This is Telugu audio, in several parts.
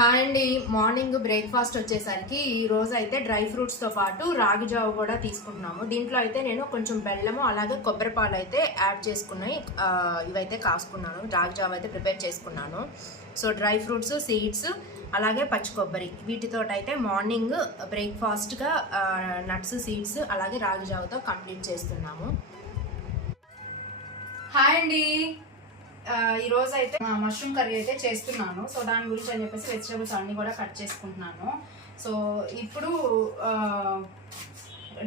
హాయ్ అండి మార్నింగ్ బ్రేక్ఫాస్ట్ వచ్చేసరికి ఈ రోజు అయితే డ్రై ఫ్రూట్స్తో పాటు రాగి జావ కూడా తీసుకుంటున్నాము. దీంట్లో అయితే నేను కొంచెం బెల్లము అలాగే కొబ్బరి పాలు అయితే యాడ్ చేసుకున్నాయి ఇవైతే కాసుకున్నాను. రాగి జావ అయితే ప్రిపేర్ చేసుకున్నాను. సో డ్రై ఫ్రూట్స్ సీడ్స్ అలాగే పచ్చి కొబ్బరి వీటితో అయితే మార్నింగ్ బ్రేక్ఫాస్ట్గా నట్స్ సీడ్స్ అలాగే రాగి జావతో కంప్లీట్ చేస్తున్నాము. హాయ్ అండి. ఈరోజు అయితే మష్రూమ్ కర్రీ అయితే చేస్తున్నాను. సో దాని గురించి అని చెప్పేసి వెజిటేబుల్స్ అన్నీ కూడా కట్ చేసుకుంటున్నాను. సో ఇప్పుడు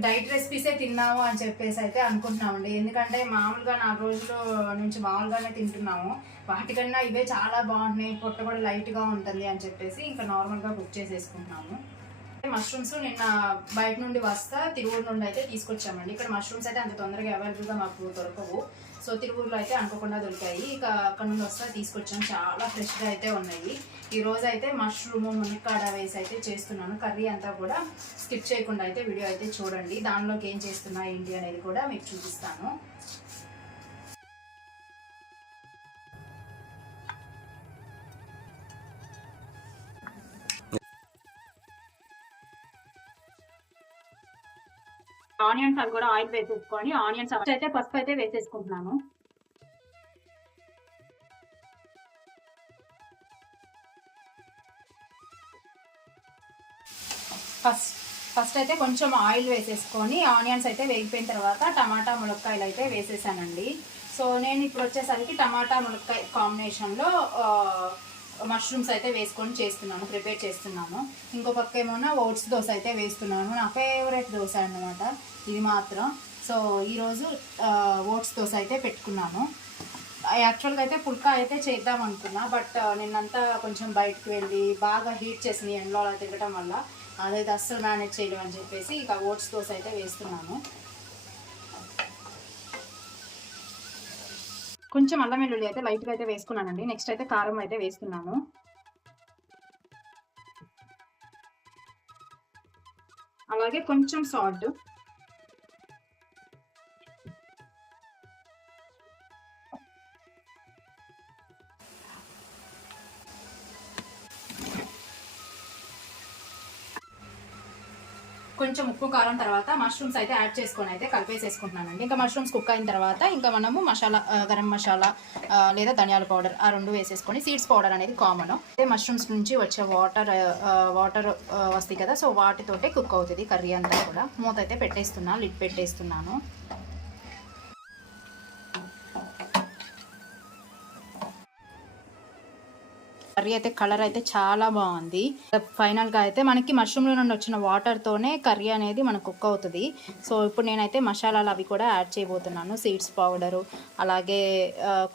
డైట్ రెసిపీసే తిన్నాము అని చెప్పేసి అయితే అనుకుంటున్నామండి. ఎందుకంటే మామూలుగా నాలుగు రోజుల నుంచి మామూలుగానే తింటున్నాము. వాటికన్నా ఇవే చాలా బాగుంటున్నాయి. పొట్ట కూడా లైట్గా ఉంటుంది అని చెప్పేసి ఇంకా నార్మల్గా కుక్ చేసేసుకుంటున్నాము. మష్రూమ్స్ నిన్న బయట నుండి వస్తా తిరువురు నుండి అయితే తీసుకొచ్చామండి. ఇక్కడ మష్రూమ్స్ అయితే అంత తొందరగా అవైలబుల్గా మాకు దొరకవు. సో తిరువురులో అయితే అనుకోకుండా దొరికాయి. ఇక అక్కడ నుండి వస్తా తీసుకొచ్చాం. చాలా ఫ్రెష్గా అయితే ఉన్నాయి. ఈరోజు అయితే మష్రూమ్ మునక్కాడ వేసి అయితే చేస్తున్నాను. కర్రీ అంతా కూడా స్కిప్ చేయకుండా అయితే వీడియో అయితే చూడండి. దానిలోకి ఏం చేస్తున్నా ఏంటి అనేది కూడా మీకు చూపిస్తాను. ఆనియన్స్ అవి కూడా ఆయిల్ వేసేసుకొని ఆనియన్స్ అయితే పసుపు అయితే వేసేసుకుంటున్నాను. ఫస్ట్ ఫస్ట్ అయితే కొంచెం ఆయిల్ వేసేసుకొని ఆనియన్స్ అయితే వేగిపోయిన తర్వాత టమాటా ములక్కాయలు అయితే వేసేసానండి. సో నేను ఇప్పుడు వచ్చేసరికి టమాటా ములక్కాయ కాంబినేషన్లో మష్రూమ్స్ అయితే వేసుకొని చేస్తున్నాను ప్రిపేర్ చేస్తున్నాను ఇంకో పక్క ఏమోనా ఓట్స్ దోశ అయితే వేస్తున్నాను నా ఫేవరెట్ దోశ అన్నమాట. ఇది మాత్రం. సో ఈరోజు ఓట్స్ దోశ అయితే పెట్టుకున్నాను. యాక్చువల్గా అయితే పుల్కా అయితే చేద్దాం అనుకున్నా బట్ నిన్నంతా కొంచెం బయటకు వెళ్ళి బాగా హీట్ చేసింది ఎండలో అలా తిరగటం వల్ల అదైతే అస్సలు మేనేజ్ చేయడం అని చెప్పేసి ఇక ఓట్స్ దోశ అయితే వేస్తున్నాను. కొంచెం అల్లం వెల్లుల్లి అయితే లైట్గా అయితే వేసుకున్నానండి. నెక్స్ట్ అయితే కారం అయితే వేసుకున్నాను. అలాగే కొంచెం సాల్ట్ కొంచెం ఉప్పు కారం తర్వాత మష్రూమ్స్ అయితే యాడ్ చేసుకొని అయితే కలిపేసేసుకుంటున్నానండి. ఇంకా మష్రూమ్స్ కుక్ అయిన తర్వాత ఇంకా మనము మసాలా గరం మసాలా లేదా ధనియాల పౌడర్ ఆ రెండు వేసేసుకొని సీడ్స్ పౌడర్ అనేది కామన్ అయితే మష్రూమ్స్ నుంచి వచ్చే వాటర్ వాటర్ వస్తాయి కదా సో వాటితోటే కుక్ అవుతుంది కర్రీ అంతా కూడా. మూత అయితే పెట్టేస్తున్నాను లిడ్ పెట్టేస్తున్నాను. కర్రీ అయితే కలర్ అయితే చాలా బాగుంది. ఫైనల్గా అయితే మనకి మష్రూమ్లో నుండి వచ్చిన వాటర్తోనే కర్రీ అనేది మనకు కుక్ అవుతుంది. సో ఇప్పుడు నేనైతే మసాలాలు అవి కూడా యాడ్ చేయబోతున్నాను. సీడ్స్ పౌడరు అలాగే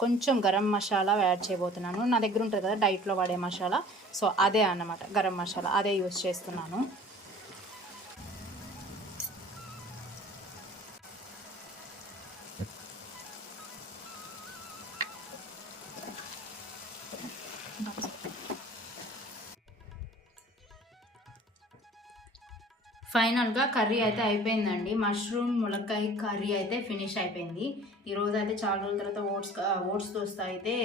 కొంచెం గరం మసాలా యాడ్ చేయబోతున్నాను. నా దగ్గర ఉంటుంది కదా డైట్లో వాడే మసాలా. సో అదే అన్నమాట గరం మసాలా. అదే యూస్ చేస్తున్నాను. ఫైనల్గా కర్రీ అయితే అయిపోయిందండి. మష్రూమ్ ములక్కాయ కర్రీ అయితే ఫినిష్ అయిపోయింది. ఈరోజు అయితే చాలా రోజుల తర్వాత ఓట్స్ ఓట్స్ దోశ అయితే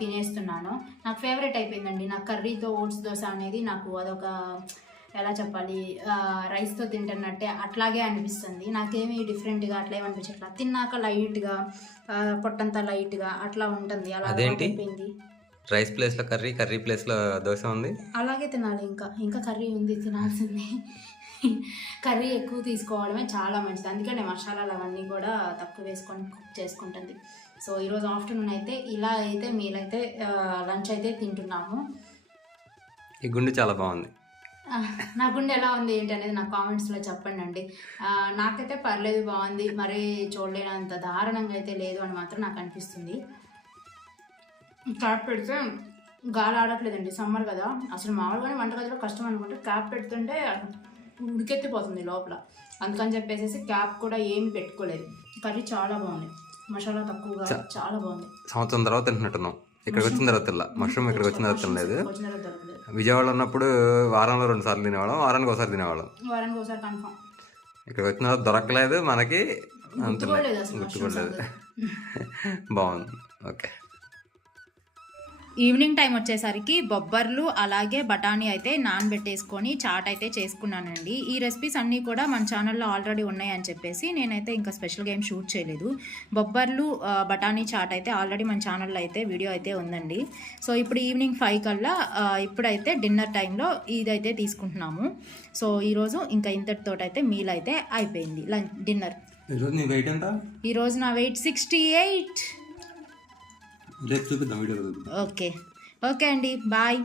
తినేస్తున్నాను. నాకు ఫేవరెట్ అయిపోయిందండి. నాకు కర్రీతో ఓట్స్ దోశ అనేది నాకు అదొక ఎలా చెప్పాలి రైస్తో తింటున్నట్టే అట్లాగే అనిపిస్తుంది. నాకేమీ డిఫరెంట్గా అట్లా ఏమనిపించట్లా తిన్నాక లైట్గా పొట్టంతా లైట్గా అట్లా ఉంటుంది. అలా? అయిపోయింది. రైస్ ప్లేస్లో కర్రీ కర్రీ ప్లేస్లో దోశ ఉంది? అలాగే తినాలి ఇంకా. ఇంకా కర్రీ ఉంది తినాల్సింది. కర్రీ ఎక్కువ తీసుకోవడమే చాలా మంచిది. అందుకనే మసాలాలు అవన్నీ కూడా తక్కువ వేసుకొని కుక్ చేసుకుంటుంది. సో ఈరోజు ఆఫ్టర్నూన్ అయితే ఇలా అయితే మీరైతే లంచ్ అయితే తింటున్నాము. ఈ గుండు చాలా బాగుంది. నా గుండె ఎలా ఉంది ఏంటి అనేది నాకు కామెంట్స్లో చెప్పండి అండి నాకైతే పర్లేదు బాగుంది. మరి చూడలేనంత దారుణంగా అయితే లేదు అని మాత్రం నాకు అనిపిస్తుంది. క్యాప్ పెడితే గాలి ఆడట్లేదండి. సమ్మర్ కదా. అసలు మామూలుగానే వంటగదిలో కష్టం అనుకుంటే క్యాప్ పెడుతుంటే ఉడికెత్తిపోతుంది లోపల. అందుకని చెప్పేసి క్యాప్ కూడా ఏమి పెట్టుకోలేదు. కర్రీ చాలా బాగుంది. మసాలా తక్కువగా చాలా బాగుంది. సంవత్సరం తర్వాత తింటున్నట్టున్నాం ఇక్కడికి వచ్చిన తర్వాత తిల్లా మష్రూమ్ ఇక్కడికి వచ్చిన తర్వాత తినలేదు. దొరకలేదు విజయవాడలో ఉన్నప్పుడు వారంలో రెండు సార్లు తినేవాళ్ళం వారానికి ఒకసారి తినేవాళ్ళం. వారానికి ఒకసారి ఇక్కడికి వచ్చిన తర్వాత దొరకలేదు మనకి. అంత గుర్తుకోలేదు బాగుంది. ఓకే. ఈవినింగ్ టైం వచ్చేసరికి బొబ్బర్లు అలాగే బఠానీ అయితే నానబెట్టేసుకొని చాట్ అయితే చేసుకున్నానండి. ఈ రెసిపీస్ అన్నీ కూడా మన ఛానల్లో ఆల్రెడీ ఉన్నాయని చెప్పేసి నేనైతే ఇంకా స్పెషల్గా ఏం షూట్ చేయలేదు. బొబ్బర్లు బఠానీ చాట్ అయితే ఆల్రెడీ మన ఛానల్లో అయితే వీడియో అయితే ఉందండి. సో ఇప్పుడు ఈవినింగ్ ఫైవ్ కల్లా ఇప్పుడైతే డిన్నర్ టైంలో ఇదైతే తీసుకుంటున్నాము. సో ఈరోజు ఇంకా ఇంతటితో అయితే మీల్ అయితే అయిపోయింది. లంచ్ డిన్నర్ ఈరోజు నా వెయిట్ సిక్స్టీ ఎయిట్ రేపు చూపిద్దాం వీడియో ఓకే. ఓకే అండి బాయ్.